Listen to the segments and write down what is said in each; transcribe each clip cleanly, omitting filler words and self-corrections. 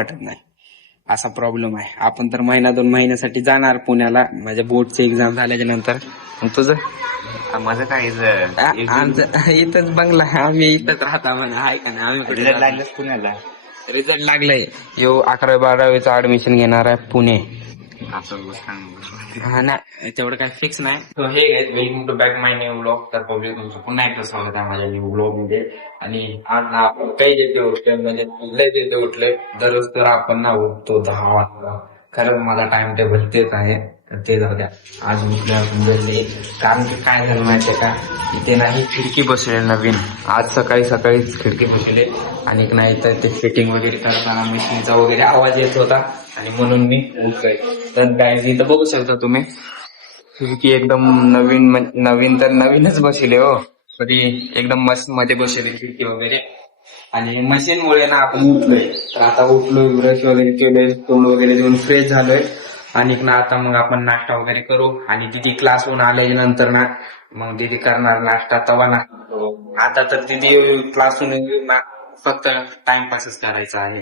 वाटत नाही, असा प्रॉब्लेम आहे. आपण तर महिना 2 महिन्यासाठी जाणार पुण्याला, माझ्या बोर्डची एक्झाम झाल्याच्या नंतर. तुझं माझं काय आमचं इथंच बंगला, आम्ही इथंच राहता म्हणा, आहे का नाही? आम्ही कुठे रिझल्ट लागलाच पुण्याला. रिझल्ट लागलाय. 11वी-12वीचं ऍडमिशन घेणार आहे पुणे. हा ना, तेवढं काय फिक्स नाही. So, हे welcome to back my new blog. तर पब्लिक तुमचं पुन्हा एकदा स्वागत आहे माझ्या न्यू ब्लॉग मध्ये. आणि आज ना आपण काही देते उठलोय, म्हणजे लय देते उठलोय. दररोज तर आपण ना उठतो 10 वाजता. खरंच माझा टाइम टेबल तेच आहे, तर ते जाऊ द्या. आज उठलोय आपण जल्दी, कारण की काय झालं माहितीये का, इथे नाही खिडकी बसले नवीन. आज सकाळी सकाळीच खिडकी बसले, आणि नाही तर ते फिटिंग वगैरे करताना मशीनचा वगैरे आवाज येत होता, आणि म्हणून मी उठलोय. तर गाईज इथं बघू शकता तुम्ही, खिडकी एकदम नवीन तर नवीनच बसले हो, तरी एकदम मस्त मध्ये बसले खिडकी वगैरे. आणि मशीनमुळे ना आपण उठलोय. तर आता उठलोय, ब्रश वगैरे केलोय, तोंड वगैरे देऊन फ्रेश झालोय. आणि ना आता मग आपण नाश्ता वगैरे करू. आणि दिदी क्लासहून आल्याच्या नंतर ना मग दिदी करणार नाश्ता, तवा ना. आता तर दिदी क्लासहून फक्त टाइमपासच करायचा आहे.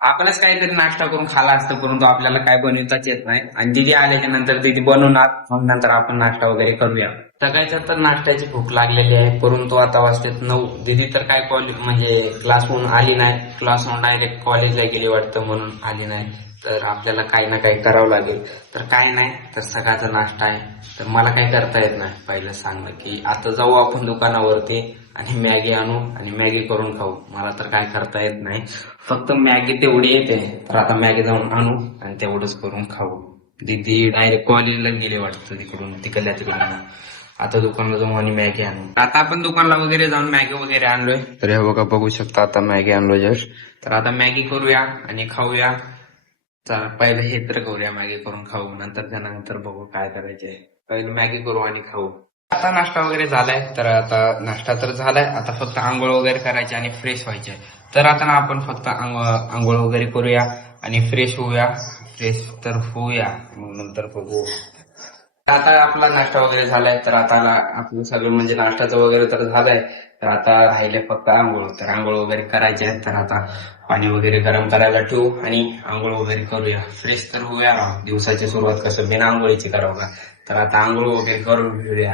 आपणच काहीतरी नाश्ता करून खाला असतं, परंतु आपल्याला काय बनवताच येत नाही. आणि दिदी आल्याच्या नंतर दिदी बनवणार, मग नंतर आपण नाश्ता वगैरे करूया. सकाळच्या तर नाश्त्याची भूक लागलेली आहे, परंतु आता वाजतात 9. दिदी तर काय कॉलेज म्हणजे क्लासहून आली नाही, क्लासहून डायरेक्ट कॉलेजला गेली वाटतं, म्हणून आली नाही. तर आपल्याला काही ना काही करावं लागेल. तर काय नाही, तर सकाळचा नाश्ता आहे, तर मला काही करता येत नाही. पहिलं सांगलं की आता जाऊ आपण दुकानावरती आणि मॅगी आणू आणि मॅगी करून खाऊ. मला तर काय करता येत नाही, फक्त मॅगी तेवढी येते. तर आता मॅगी जाऊन आणू आणि तेवढंच करून खाऊ. दीदी डायरेक्ट कॉलेजला गेले वाटतं, तिकडून. आता दुकानला जाऊ आणि मॅगी आणू. आता आपण दुकानला वगैरे जाऊन मॅगी वगैरे आणलोय. तर हे बघू शकता, आता मॅगी आणलो जस्ट. तर आता मॅगी करूया आणि खाऊया. चला पहिलं हे तर करूया, मॅगी करून खाऊ, नंतर त्यानंतर बघू काय करायचंय. पहिलं मॅगी करू आणि खाऊ. आता नाश्ता वगैरे झालाय, तर आता नाश्ता तर झालाय, आता फक्त आंघोळ वगैरे करायची आणि फ्रेश व्हायचे. तर आता ना आपण फक्त आंघोळ वगैरे करूया आणि फ्रेश होऊया. मग नंतर बघू. आता आपला नाश्ता वगैरे झालाय, तर आता आपलं सगळं म्हणजे नाश्त्याचं वगैरे तर झालंय. तर आता राहिले फक्त आंघोळ. तर आंघोळ वगैरे करायचे आहे, तर आता पाणी वगैरे गरम करायला ठेवू आणि आंघोळ वगैरे करूया. फ्रेश तर होऊया ना, दिवसाची सुरुवात कसं बिना आंघोळीची करावं का. तर आता आंघोळ वगैरे करून घेऊया.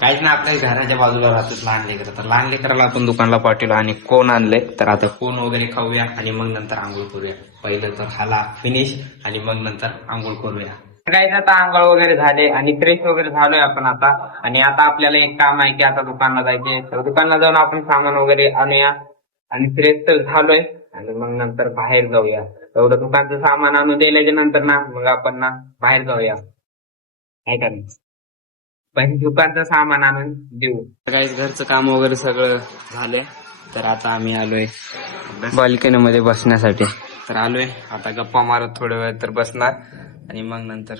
काहीच ना, आपल्या घराच्या बाजूला राहतात लहान लेकरं, तर लहान लेकराला आपण दुकानला पाठवलं आणि कोण आणलंय. तर आता कोण वगैरे खाऊया आणि मग नंतर आंघोळ करूया. पहिलं तर खाला फिनिश आणि मग नंतर आंघोळ करूया. काही आता आंघोळ वगैरे झाले आणि फ्रेश वगैरे झालोय आपण आता. आणि आता आपल्याला एक काम आहे की आता दुकानला जायचे, तर दुकानला जाऊन आपण सामान वगैरे आणूया. आणि फ्रेश तर झालोय आणि मग नंतर बाहेर जाऊया. एवढं दुकानचं सामान आणून दिल्याच्या नंतर ना मग आपण ना बाहेर जाऊया, काय करणार. पण दुकानचं सामान आणून देऊ. काही घरचं काम वगैरे सगळं झालंय, तर आता आम्ही आलोय बाल्कनीमध्ये बसण्यासाठी. तर आलोय आता गप्पा मारत थोड्या वेळ तर बसणार आणि मग नंतर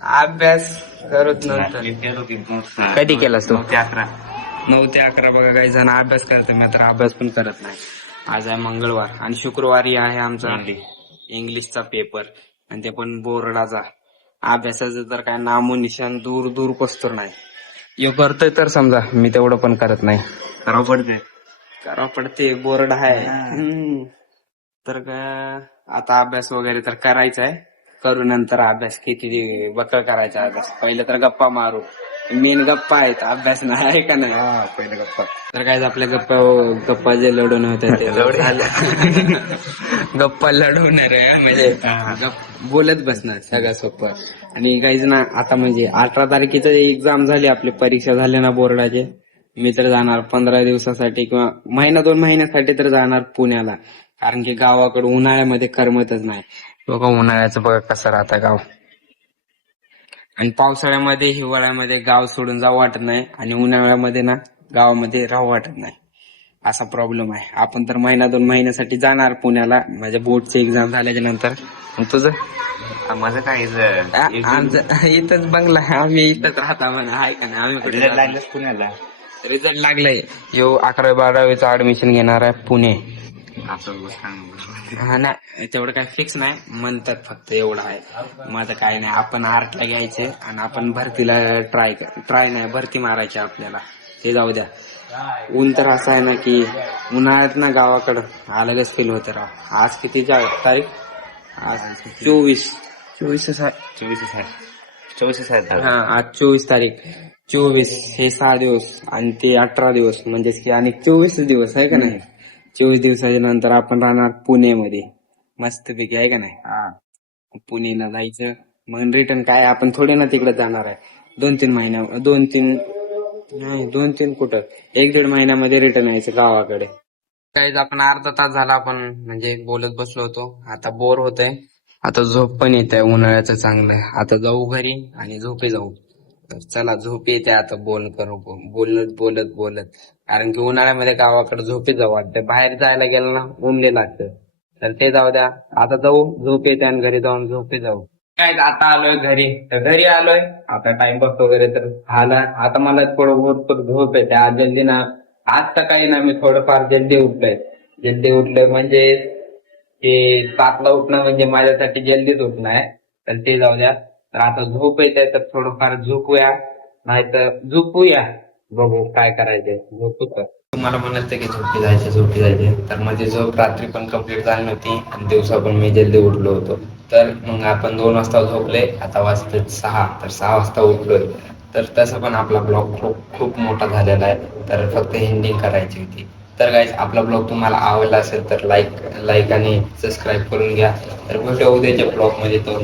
अभ्यास करत नंतर. कधी केलास तू? 9 ते 11 बघा, काही जण अभ्यास करतात, मी तर अभ्यास पण करत नाही. आज आहे मंगळवार आणि शुक्रवारी आहे आमचा इंग्लिशचा पेपर, आणि ते पण बोर्डाचा. अभ्यासाचं तर काय नामोनिशान दूर दूर पसतो नाही. यो करतोय तर समजा, मी तेवढं पण करत नाही. करावं पडते, बोर्ड आहे. तर आता अभ्यास वगैरे तर करायचा आहे, करू नंतर अभ्यास. किती बक्कळ करायचा अभ्यास, पहिलं तर गप्पा मारू. मेन गप्पा आहेत, अभ्यास नाही, आहे का नाही. पहिलं गप्पा. तर काय आपल्या गप्पा जे लढवणं होतं ते गप्पा लढवणार आहे, म्हणजे बोलत बसणार, सगळं सोपं. आणि काहीच ना, आता म्हणजे 18 तारखेची एक्झाम झाली, आपली परीक्षा झाली ना बोर्डाचे. मी तर जाणार 15 दिवसासाठी किंवा 1-2 महिन्यासाठी तर जाणार पुण्याला, कारण की गावाकडे उन्हाळ्यामध्ये करमतच नाही. बघा उन्हाळ्याचं बघा कसं राहतं गाव, आणि पावसाळ्यामध्ये हिवाळ्यामध्ये गाव सोडून जावं वाटत नाही, आणि उन्हाळ्यामध्ये ना गावामध्ये राहू वाटत नाही, असा प्रॉब्लेम आहे. आपण तर 1-2 महिन्यासाठी जाणार पुण्याला, माझ्या बोर्डची एक्झाम झाल्याच्या नंतर. तुझं माझं काय आमचं इथंच बंगला, आम्ही इथंच राहता म्हणा, आहे का नाही. आम्ही रिझल्ट लागलाच पुण्याला. रिझल्ट लागलाय, 11वी-12वीचं ऍडमिशन घेणार आहे पुणे. हा ना, तेवढं काय फिक्स नाही, म्हणतात फक्त एवढं आहे. माझं काय नाही, आपण आर्टला घ्यायचे आणि आपण भरतीला भरती मारायची आपल्याला, ते जाऊ द्या. ऊन तर असं आहे ना की उन्हाळ्यात ना गावाकडं अलगच फील होतं राव. आज किती तारीख? आज 24. 24 आहे. 24 आहे हा, आज 24 तारीख. 24 हे 6 दिवस आणि ते 18 दिवस, म्हणजेच की आणि 24 दिवस आहे का नाही. 24 दिवसाच्या नंतर आपण राहणार पुणेमध्ये मस्तपैकी, आहे का नाही. हा. पुणेला जायचं, मग रिटर्न काय आपण थोडे ना तिकडे जाणार आहे. 2-3 महिन्या, 2-3 कुठं, 1-1.5 महिन्यामध्ये रिटर्न यायचं गावाकडे. काहीच आपण अर्धा तास झाला आपण म्हणजे बोलत बसलो होतो. आता बोर होतंय, आता झोप पण येत आहे. उन्हाळ्याचं चांगलं आहे. आता जाऊ घरी आणि झोपे जाऊ. तर चला, झोप येते आता बोलत बोलत बोलत, कारण की उन्हाळ्यामध्ये गावाकडे झोपे जाऊ वाटतं. बाहेर जायला गेलं ना ऊन लय लागतं. तर ते जाऊ द्या, आता जाऊ, झोप येते आणि घरी जाऊन झोपे जाऊ. काय आता आलोय घरी, तर घरी आलोय आता टाइमपास वगैरे तर झाला. आता मला थोडं भरपूर झोप येते. आज जल्दी ना, आज सकाळी ना मी थोडंफार जल्दी उठलोय. जल्दी उठलोय म्हणजे ते 7ला उठणं म्हणजे माझ्यासाठी जल्दीच उठणं आहे. तर ते जाऊ द्या. तर आता झोप येते तर थोडंफार झोपूया, नाहीतर झोपूया, बघू काय करायचंय, झोपू तर. तुम्हाला म्हणायचं की झोपी जायचे, तर माझी झोप रात्री पण कम्प्लीट झाली नव्हती आणि दिवसा पण मी जल्दी उठलो होतो. तर मग आपण 2 वाजता झोपले, आता वाजते 6, तर 6 वाजता उठलोय. तर तसं पण आपला ब्लॉग खूप मोठा झालेला आहे, तर फक्त एंडिंग करायची होती. तर गाईज, आपला ब्लॉग तुम्हाला आवडला असेल तर लाईक आणि सबस्क्राईब करून घ्या. तर भेटूया उद्याच्या ब्लॉग मध्ये. तो